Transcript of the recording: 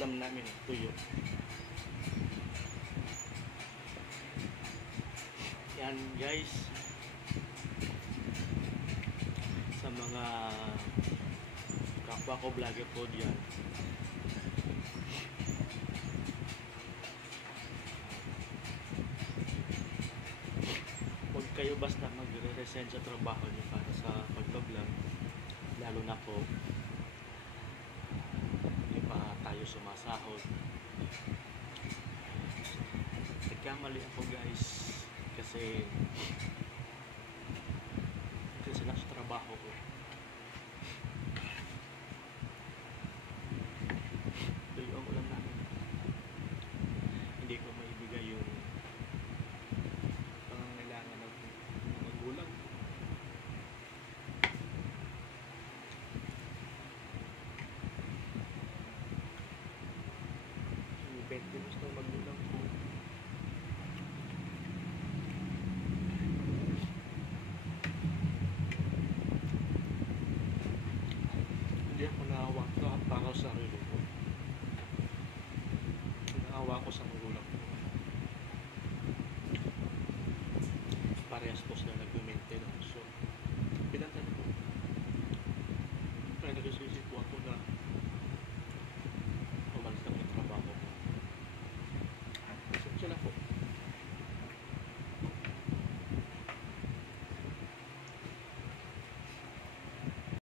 ulam namin, tuyo. Yan guys, sa mga kapwa ko vlogger po diyan, huwag kayo basta magre-resign sa trabaho niyo para sa pagbablog, lalo na po hindi pa tayo sumasahod. Nagkamali ako guys kasi na sa trabaho ko. Tuyo ang ulam namin. Hindi ko maibigay yung pangangailangan ng magulang. Yung 20 gusto magulang ko. Hindi ako naawa para sa sarili ko. Naawa ko sa mga